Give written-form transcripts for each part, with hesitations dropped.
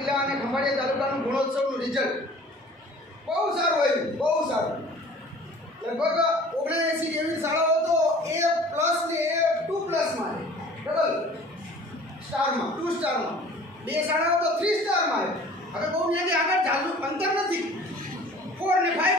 જિલ્લા અને ખંભાળિયા તાલુકાનું ગુણોત્સવનું રિઝલ્ટ બહુ સારું આવ્યું, બહુ સારું. લગભગ 79 જેવી શાળાઓ તો A+ ને A2+ માં ડબલ સ્ટારમાં 2 સ્ટારમાં, 2 શાળાઓ તો 3 સ્ટારમાં આવી. હવે બહુ ત્યાંથી આગળ ચાલુ અંતર નથી. 4 ને 5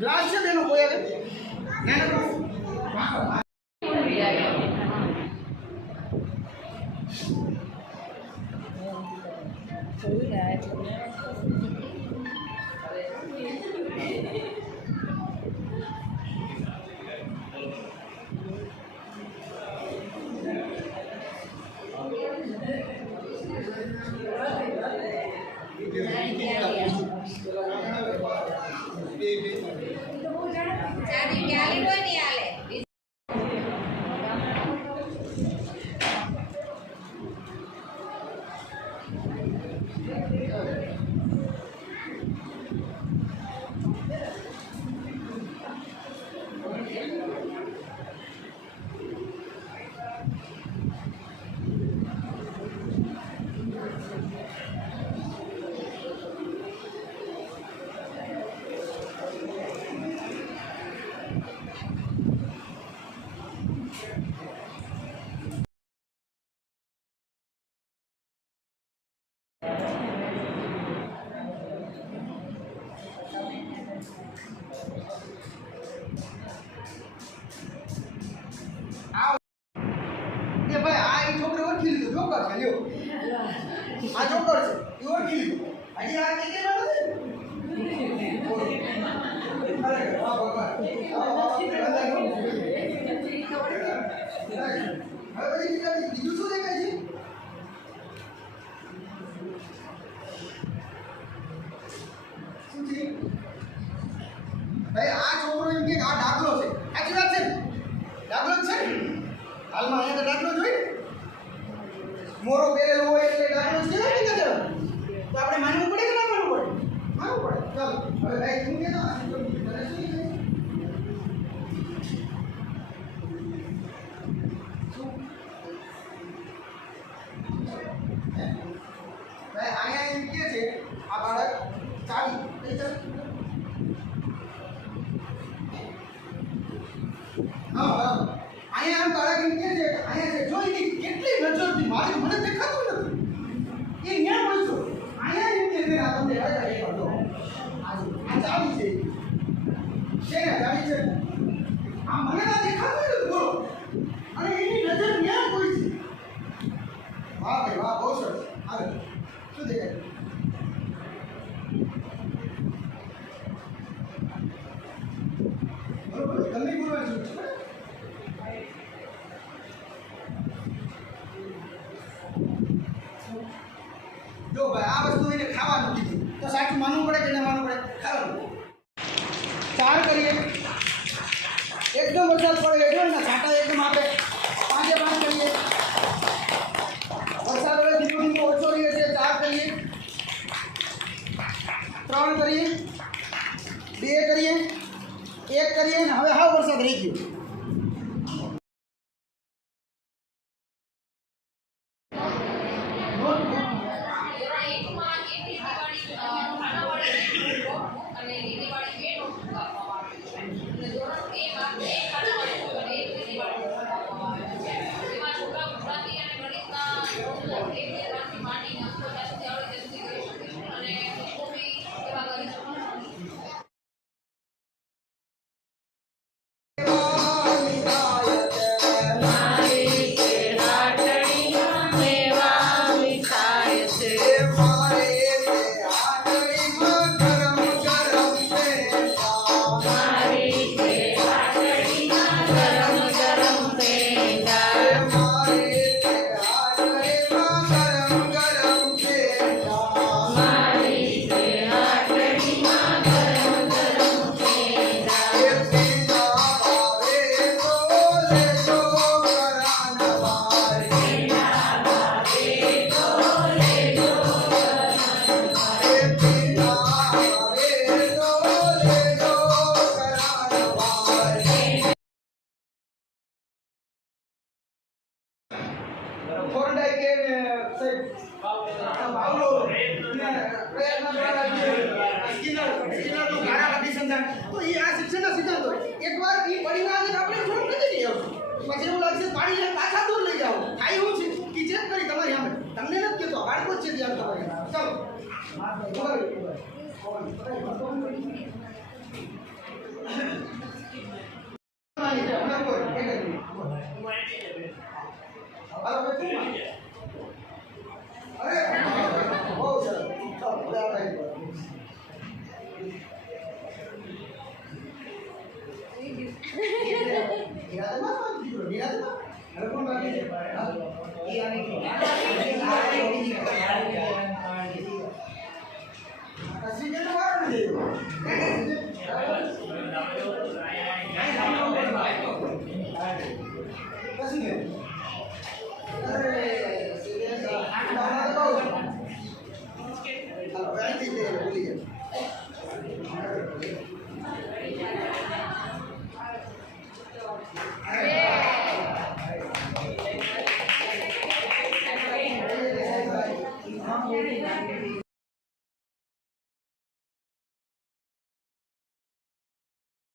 ગ્લાસ છે બેનો કોઈ આવે ઓળખી લીધું જોકર છે લ્યો આ જોકર છે એ ઓળખી લીધું હજી આ કે અરે વાહ ભગવાન હવે બીજું શું દેખાય છે શું છે ભાઈ આ છોકરો એમ કે આ દાખલો છે સાચી વાત છે દાખલો જ છે હાલમાં અહીંયા તો દાખલો જોઈ મોરો પહેરેલો હોય એટલે દાખલો છે ને તો આપણે માનવું પડે કે ના માનવું પડે માનવું પડે ચાલો હવે ભાઈ તું કે ના ભાઈ અહીંયા એમ કે છે આ બાળક ચાલી કઈ ચાલ હા અહીંયા આમ બાળક એમ કે છે અહીંયા છે જોઈ કે કેટલી નજરથી મારી મને દેખાતું નથી એ ન્યા બોલશો અહીંયા એમ કે આ તમને આ ચાલી છે ને ચાલી છે આ મને ના દેખાતું નથી બોલો અને એની નજર ન્યા કોઈ છે વાહ ભાઈ વાહ બહુ સરસ હાલે શું દેખાય બરોબર તમે બોલવાનું છે જો ભાઈ આ વસ્તુ એને ખાવાનું કીધું તો સાચું માનવું પડે કે ન માનવું પડે ખાવાનું 4 કરીએ એકદમ વરસાદ પડે જો ને છાંટા એકદમ આપે 5 કરીએ વરસાદ હવે ધીમો ધીમો ઓછો રહે છે 4 કરીએ 3 કરીએ 2 કરીએ 1 કરીએ ને હવે હાવ વરસાદ રહી ગયો પછી એવું લાગશે પાણી પાછા દૂર લઈ જાઓ થાય એવું છે કે ચેક કરી તમારી સામે તમને નથી કહેતો બાળકો જ છે ધ્યાન તમારી